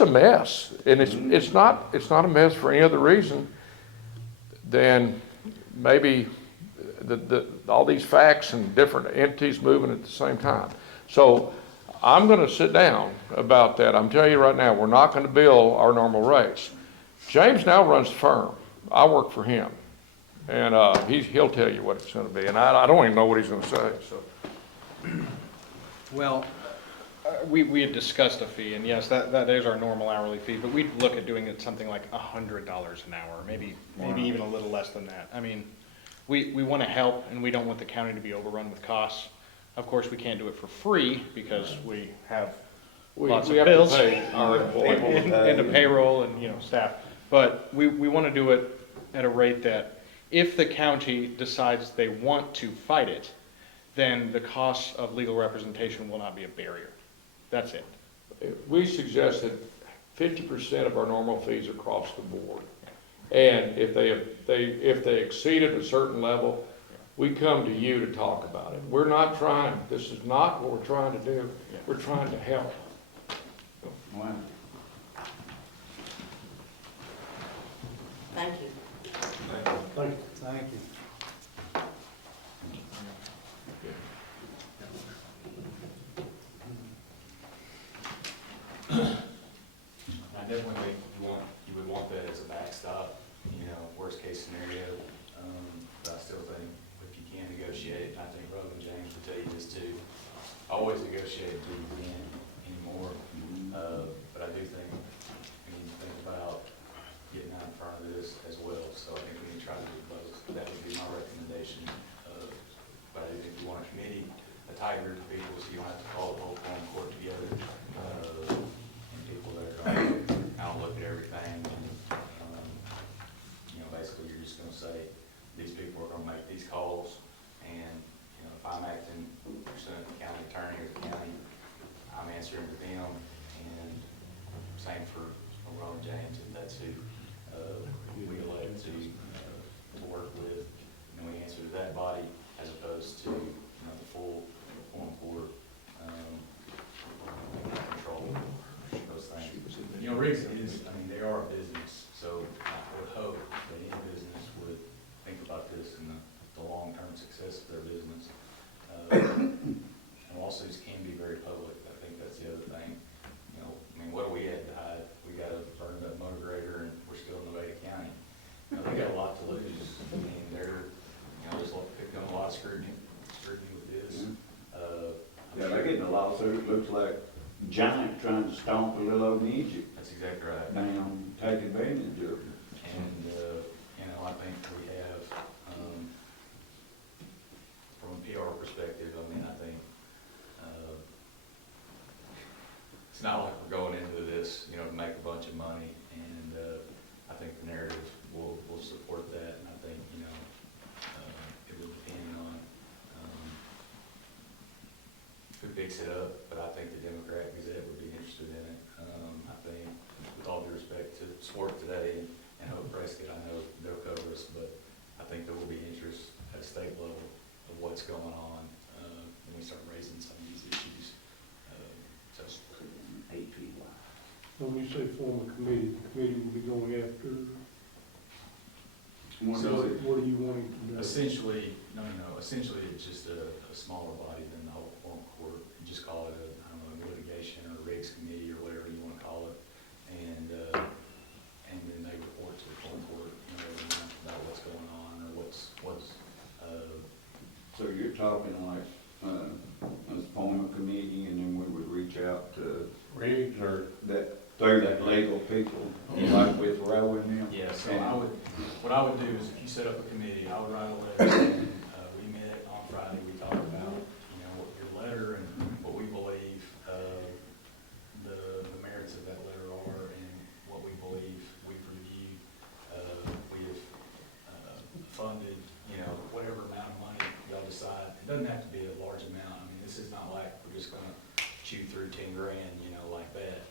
a mess, and it's not a mess for any other reason than maybe all these facts and different entities moving at the same time. So I'm going to sit down about that. I'm telling you right now, we're not going to bill our normal rates. James now runs the firm. I work for him. And he'll tell you what it's going to be, and I don't even know what he's going to say. So, well, we had discussed a fee, and yes, that is our normal hourly fee. But we'd look at doing it something like $100 an hour, maybe even a little less than that. I mean, we want to help, and we don't want the county to be overrun with costs. Of course, we can't do it for free because we have lots of bills to pay our employees and the payroll and staff. But we want to do it at a rate that, if the county decides they want to fight it, then the cost of legal representation will not be a barrier. That's it. we suggested 50% of our normal fees across the board. And if they exceeded a certain level, we come to you to talk about it. We're not trying, this is not what we're trying to do. We're trying to help. Wow. Thank you. Thank you. Thank you. I definitely think you would want that as a backstop, worst case scenario. But I still think if you can negotiate, I think Rob and James would tell you this too. Always negotiate until you can anymore. But I do think we need to think about getting out in front of this as well. So I think we need to try to do both. That would be my recommendation of you're just gonna say, these people are gonna make these calls, and, you know, if I'm acting pursuant to the county attorney or the county, I'm answering to them, and same for Ron James, if that's who, we elect to work with, and we answer to that body as opposed to, you know, the full court, control those things. You know, Riggs is, I mean, they are a business, so I would hope that any business would think about this and the long-term success of their business. And lawsuits can be very public. I think that's the other thing. You know, I mean, what do we have to hide? We got a burned up motor grader and we're still in Nevada County. You know, they got a lot to lose. I mean, they're, you know, there's picking up a lot of scrutiny with this. Yeah, they're getting a lawsuit, looks like giant trying to stomp a little old Egypt That's exactly right. down, take advantage of it. And, you know, I think we have, from a PR perspective, I mean, I think, it's not like we're going into this, you know, to make a bunch of money, and, I think the narrative will support that, and I think, you know, it would depend on, who picks it up, but I think the Democrat Gazette would be interested in it. I think, with all due respect to Swart today and Hope Prescott, I know they'll cover us, but I think there will be interest at a state level of what's going on, when we start raising some of these issues. So, When you say form a committee, the committee will be going after, what are you wanting to do? essentially, essentially it's just a smaller body than the whole court. You just call it I don't know, litigation or Riggs committee or whatever you want to call it. And then they report to the full court, you know, every month about what's going on or what's, So you're talking like, us form a committee and then we would reach out to Riggs or that, through that legal people, like with Roe and them? yeah, so what I would do is if you set up a committee, I would write a letter. And, we met on Friday, we talked about, you know, what your letter and what we believe, the merits of that letter are and what we believe we've reviewed. We have, funded, you know, whatever amount of money y'all decide. It doesn't have to be a large amount. I mean, this is not like we're just gonna chew through 10 grand, you know, like that.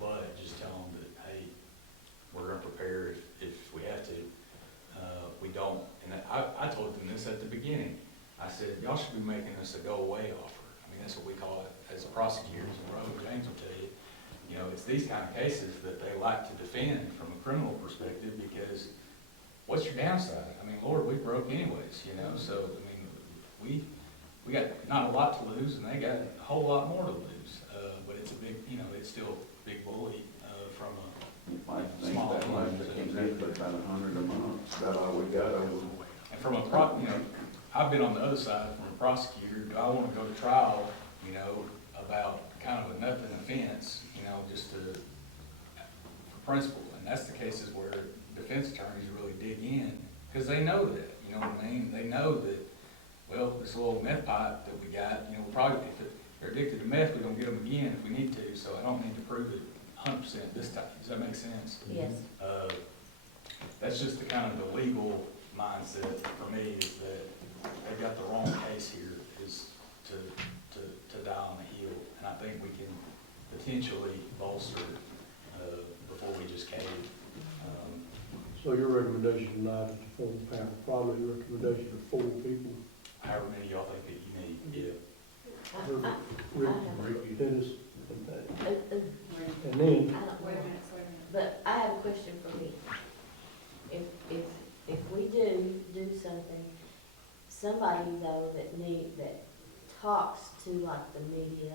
But just tell them that, hey, we're gonna prepare if we have to. We don't, and I told them this at the beginning. I said, y'all should be making us a go-away offer. I mean, that's what we call it as prosecutors, and Robert James will tell you. You know, it's these kind of cases that they like to defend from a criminal perspective because what's your downside? I mean, Lord, we broke anyways, you know, so, I mean, we got not a lot to lose and they got a whole lot more to lose. But it's a big, you know, it's still a big bully, from a I think small that might team. be about $100 a month, that's all we got over. And from a you know, I've been on the other side from a prosecutor. Do I want to go to trial, you know, about kind of a nothing offense, you know, just for principle? And that's the cases where defense attorneys really dig in because they know that, you know what I mean? They know that, well, this little meth pipe that we got, you know, we'll probably, if they're addicted to meth, we're going to get them again if we need to, so I don't need to prove it 100% this time. Does that make sense? Yes. That's just the kind of the legal mindset for me is that they've got the wrong case here is to die on the hill. And I think we can potentially bolster before we just cave. So your recommendation tonight is to form a panel, probably your recommendation of 4 people. However many y'all think that you need, yeah. Rick, Dennis, and Patty. And then, Wait a minute. But I have a question for me. If we do something, somebody though that talks to like the media,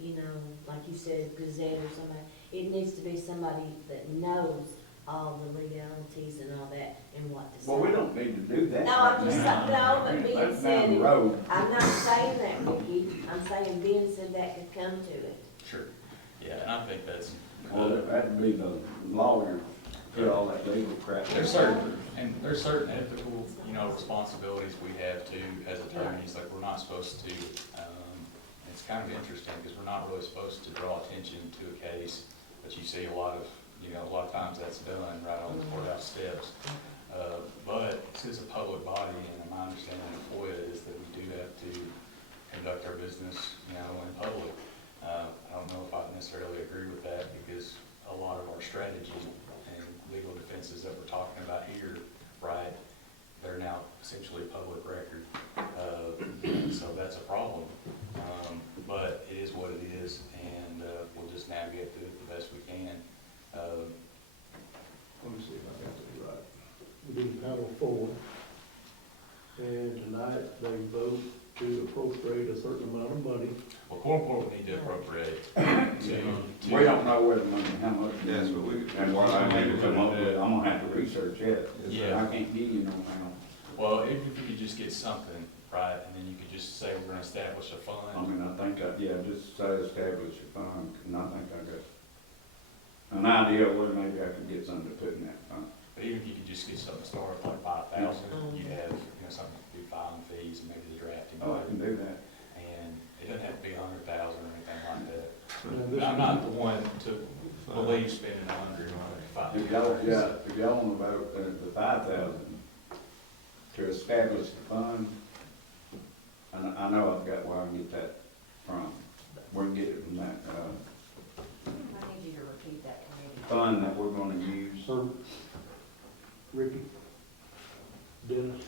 you know, like you said, Gazette or somebody, it needs to be somebody that knows all the legalities and all that and what to say. Well, we don't need to do that. No, I'm just, right now. no, but Ben That's said down the it. road. I'm not saying that, Ricky. I'm saying Ben said that could come to it. Sure. Yeah, and I think that's, Well, that'd be the lawyers, do all that legal crap. there's certain ethical, you know, responsibilities we have too as attorneys, like we're not supposed to, it's kind of interesting because we're not really supposed to draw attention to a case, but you see a lot of times that's done right on the courthouse steps. business, you know, in public. I don't know if I necessarily agree with that, because a lot of our strategy and legal defenses that we're talking about here, right, they're now essentially public record. So that's a problem. But it is what it is, and we'll just navigate through it the best we can. Let me see if I got this right. We did Panel 4, and tonight they vote to appropriate a certain amount of money. Well, Quorum would need to appropriate We don't know where the money, how much. That's what we. And what I need to come up with, I'm gonna have to research it. Yeah. I can't give you no amount. Well, if you could just get something, right, and then you could just say we're gonna establish a I fund. mean, I think, just say establish a fund, and I think I got an idea where maybe I could get something to put in that fund. But even if you could just get something started, like 5,000, you have, you know, something to do filing fees and maybe the drafting. Oh, I can do that. And it doesn't have to be 100,000 or anything like that. Now, this I'm is- not the one to believe spending 100 on it. If y'all want to vote the 5,000 to establish the fund, and I know I've got where I can get that from. We can get it from that, I need you to repeat that committee. fund that we're gonna use. Sir, Ricky, Dennis,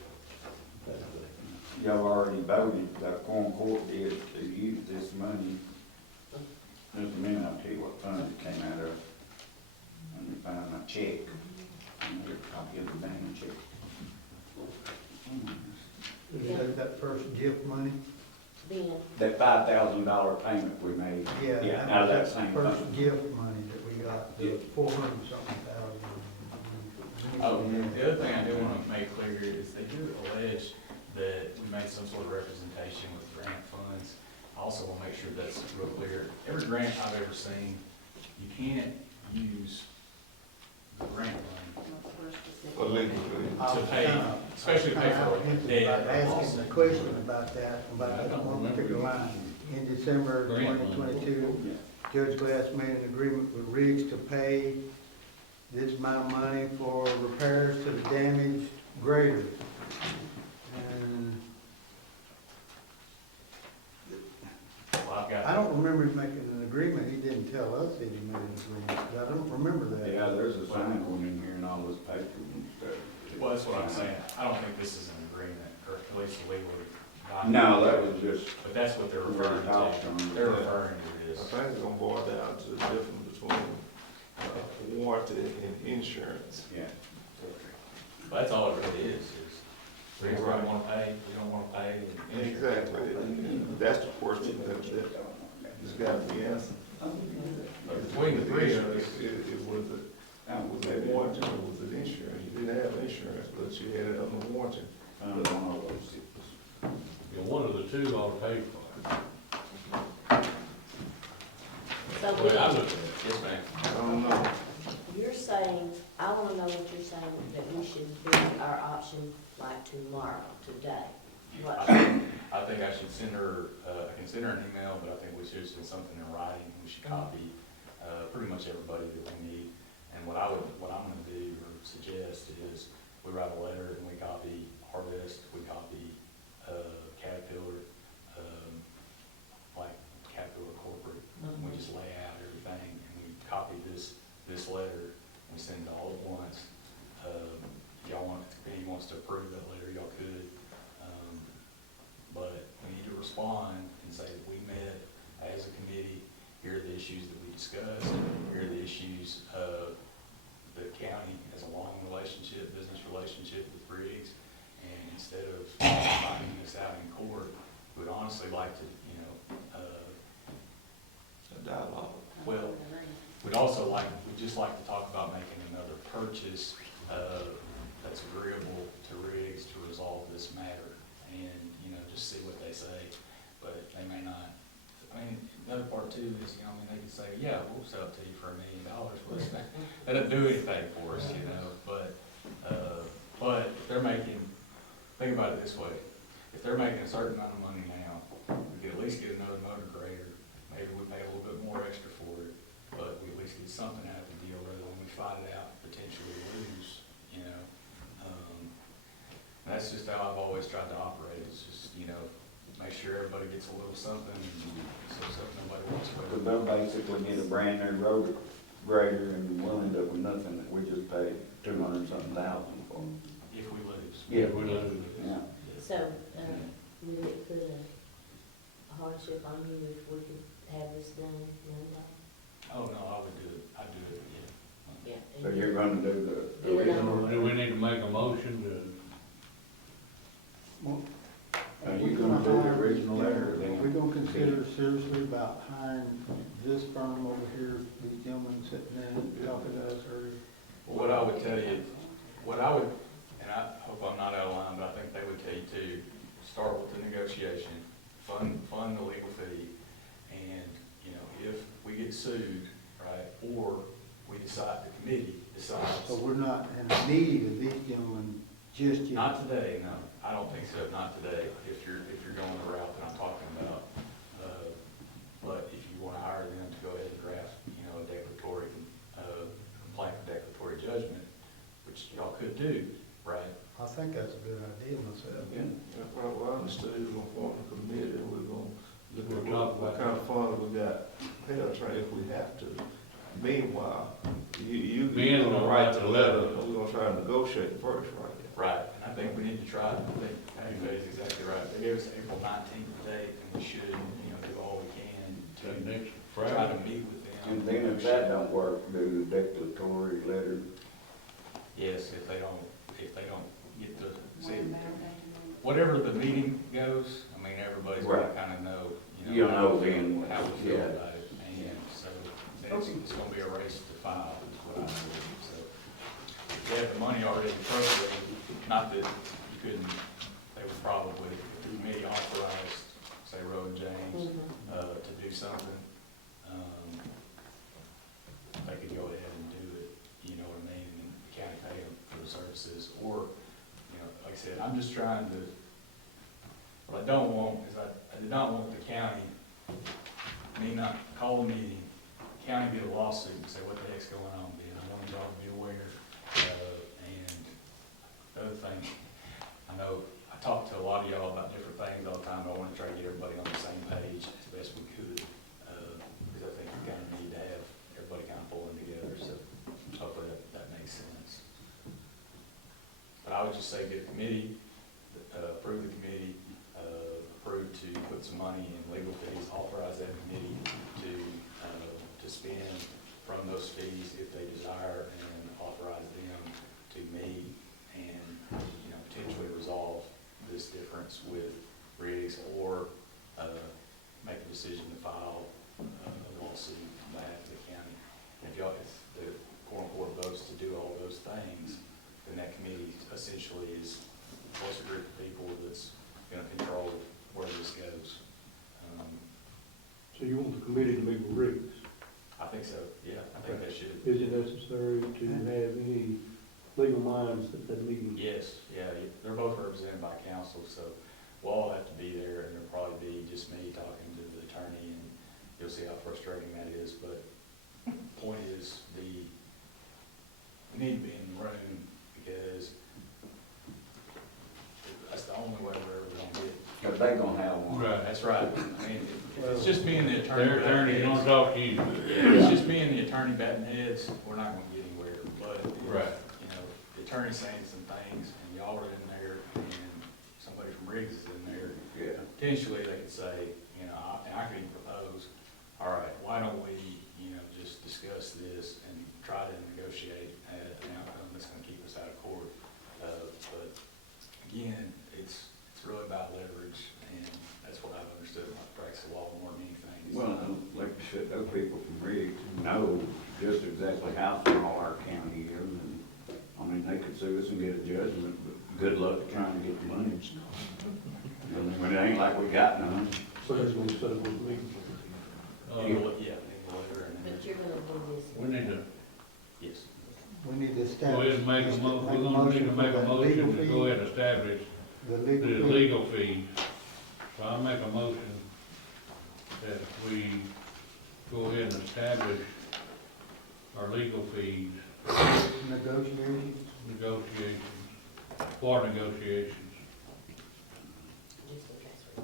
Y'all already voted, that Quorum Court did, to use this money. Just a minute, I'll tell you what fund it came out of. Let me find my check. I'll give the damn check. Is that first gift money? Ben, That $5,000 payment we made. Yeah, Out of that that's same first fund. gift money that we got, the 400-something thousand. Oh, the other thing I do want to make clear is they do allege that we made some sort of representation with grant funds. I also want to make sure that's real clear. Every grant I've ever seen, you can't use the grant money For legal to pay, especially to pay for a debt or Asking lawsuit. a question about that one particular line. In December Grant money. 2022, Judge Glass made an agreement with Riggs to pay this amount of money for repairs to the damaged grader. And Well, I've got. I don't remember him making an agreement. He didn't tell us that he made an agreement. I don't remember that. Yeah, there's a sign going in here and all this paper and stuff. Well, that's what I'm saying. I don't think this is an agreement, or at least legally. No, that was just. But that's what they're We're referring talking to. on They're it. referring to I this. think it's gonna boil down to the difference between warranty and insurance. Yeah. But that's all it really is we don't want to pay, we don't want to pay. and insurance Exactly, won't pay. and that's the question that's got to be answered. Between the three of us, It was a warranty, or was it insurance? You didn't have insurance, but you had it on the warranty. Yeah, one of the two ought to pay for it. so Well, I Ben, would, yes, ma'am. I don't know. you're saying, I wanna know what you're saying, that we should do our option like tomorrow, today. What, I think I should send her, I can send her an email, but I think we should send something in writing. We should copy, pretty much everybody that we need. And what I'm gonna do or suggest is we write a letter and we copy Harvest, we copy, Caterpillar, like Caterpillar Corporate. We just lay out everything and we copy this letter, we send it all at once. If he wants to approve that letter, y'all could. But we need to respond and say that we met as a committee, here are the issues that we discussed, here are the issues the county has a long relationship, business relationship with Riggs, and instead of finding this out in court, we'd honestly like to, A dialogue. well, we'd also we'd just like to talk about making another purchase that's agreeable to Riggs to resolve this matter, and, just see what they say, but they may not. I mean, another part too is, they could say, yeah, we'll sell it to you for $1 million, well, that doesn't do anything for us, but if they're making, think about it this way, if they're making a certain amount of money now, we could at least get another motor grader, maybe we pay a little bit more extra for it, but we at least get something out of the deal rather than we fight it out, potentially lose, That's just how I've always tried to operate, is just, make sure everybody gets a little something, so nobody walks away Because with. they'll basically get a brand new road grader and we'll end up with nothing that we just paid 200-something thousand for. If we lose. Yeah. We lose. Yeah. So, would it put a hardship on you if we could have this done Monday? Oh, no, I would do it, I'd do it, yeah. Yeah. So you're gonna do the Yeah. original, Do we need to make a motion to, Well, are you gonna do the original letter? We're gonna consider seriously about hiring this firm over here, these gentlemen sitting there and talking to us earlier. Well, what I would tell you, what I would, and I hope I'm not out of line, but I think they would tell you to start with the negotiation, fund the legal fee, and, you know, if we get sued, right, or we decide, the committee decides, So we're not in need of these gentlemen just yet. not today, no, I don't think so, not today, if you're going the route that I'm talking about. But if you wanna hire them to go ahead and draft, you know, a declaratory, complaint or declaratory judgment, which y'all could do, right? I think that's a good idea myself. Yeah, what I understood, we're gonna form a committee, and we're gonna look at We'll talk what about kind of funds we got, pay our train if we have to. Meanwhile, you Ben's gonna gonna write write the the letter, letter. and we're gonna try to negotiate first, right? Right, and I think we need to try, I think Patty is exactly right. They gave us April 19th date, and we should, you know, do all we can that to next try Friday? to meet with them. And then if that don't work, do the declaratory letter. Yes, if they don't get the, see, One better than whatever the meeting goes, I mean, everybody's gonna Right. kind of know, You'll know then. how we feel Yeah. about it. And so, it's gonna be a race to file, is what I believe, so. If they have the money already appropriated, not that you couldn't, they would probably, if the committee authorized, say, Roe and James, to do something, they could go ahead and do it, you know what I mean, and the county pay them for the services, or, you know, like I said, I'm just trying to, what I don't want is I did not want the county, me not call a meeting, county get a lawsuit and say, what the heck's going on, Ben? I wanted y'all to be aware, and the other thing, I know, I talk to a lot of y'all about different things all the time, but I wanna try to get everybody on the same page as best we could, because I think we kinda need to have everybody kind of pulling together, so hopefully that makes sense. But I would just say get a committee, approve the committee, approve to put some money in legal fees, authorize that committee to spend from those fees if they desire, and authorize them to meet and, you know, potentially resolve this difference with Riggs, or make a decision to file a lawsuit on behalf of the county. And if the Quorum Board votes to do all those things, then that committee essentially is plus a group of people that's gonna control where this goes. So you want the committee to meet with Riggs? I think so, yeah, I think they should. Is it necessary to have any legal minds at that meeting? Yes, yeah, they're both represented by counsel, so we'll all have to be there, and there'll probably be just me talking to the attorney, and you'll see how frustrating that is, but the point is, we need to be in the room, because that's the only way we're ever gonna get. Cause they gonna have one. Right. That's right, I mean, if it's just being the attorney. Their attorney's gonna talk to you. If it's just being the attorney batting heads, we're not gonna get anywhere, but if, Right. you know, the attorney's saying some things, and y'all are in there, and somebody from Riggs is in there, Yeah. potentially they could say, you know, and I could even propose, all right, why don't we, you know, just discuss this and try to negotiate an outcome that's gonna keep us out of court. But again, it's really about leverage, and that's what I've understood in my practice of law more than anything. Well, like you said, those people from Riggs know just exactly how small our county is, and, I mean, they could sue us and get a judgment, but good luck trying to get the money. I mean, it ain't like we got none. So that's when we set up this meeting. Yeah, in the letter, and then, But you're gonna do this. We need to, yes. We need to go establish. ahead and make a mo, we're gonna need to make a motion to go ahead and establish The the legal fee. legal fees. So I make a motion that we go ahead and establish our legal fees, Negotiations. negotiations, for negotiations. Just a transfer.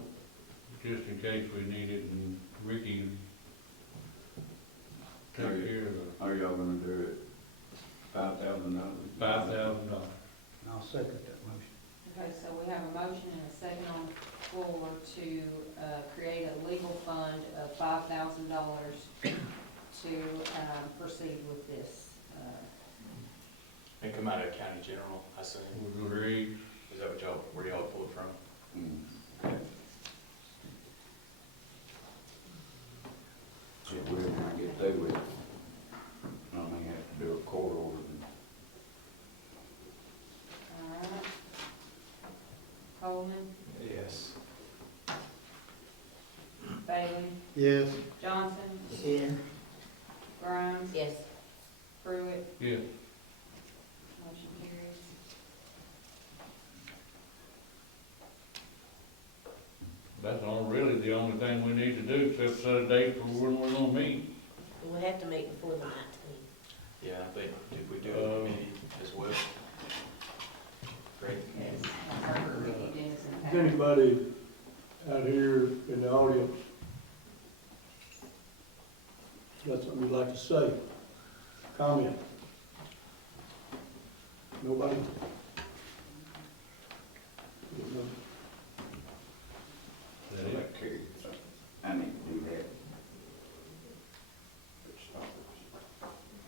just in case we need it, and Ricky take Are you- care of Are y'all gonna do it $5,000? the $5,000. I'll second that motion. Okay, so we have a motion and a second on the floor to, create a legal fund of $5,000 to, proceed with this. And come out of county general, I assume. Would agree. Is that what y'all, where y'all pulled from? If we're gonna get through with it, I may have to do a court order. All right. Coleman, Yes. Bailey, Yes. Johnson, Yeah. Grimes, Yes. Pruitt, Yeah, motion carries. that's really the only thing we need to do, except set a date for when we're gonna meet. We'll have to meet before the 19th. Yeah, I think if we do a committee as well. Great. Yes, I've heard Ricky Dennis in the Is past. anybody out here in the audience got something you'd like to say? Comment? Nobody? Is that it? Okay, so I need to do that.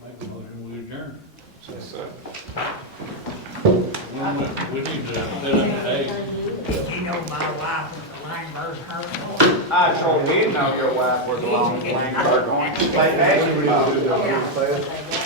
Make a motion, we adjourn. Yes, sir. We need to set a date. You know my wife was a Langberg her. I sure did know your wife was a long way. Actually, we need to do that real fast.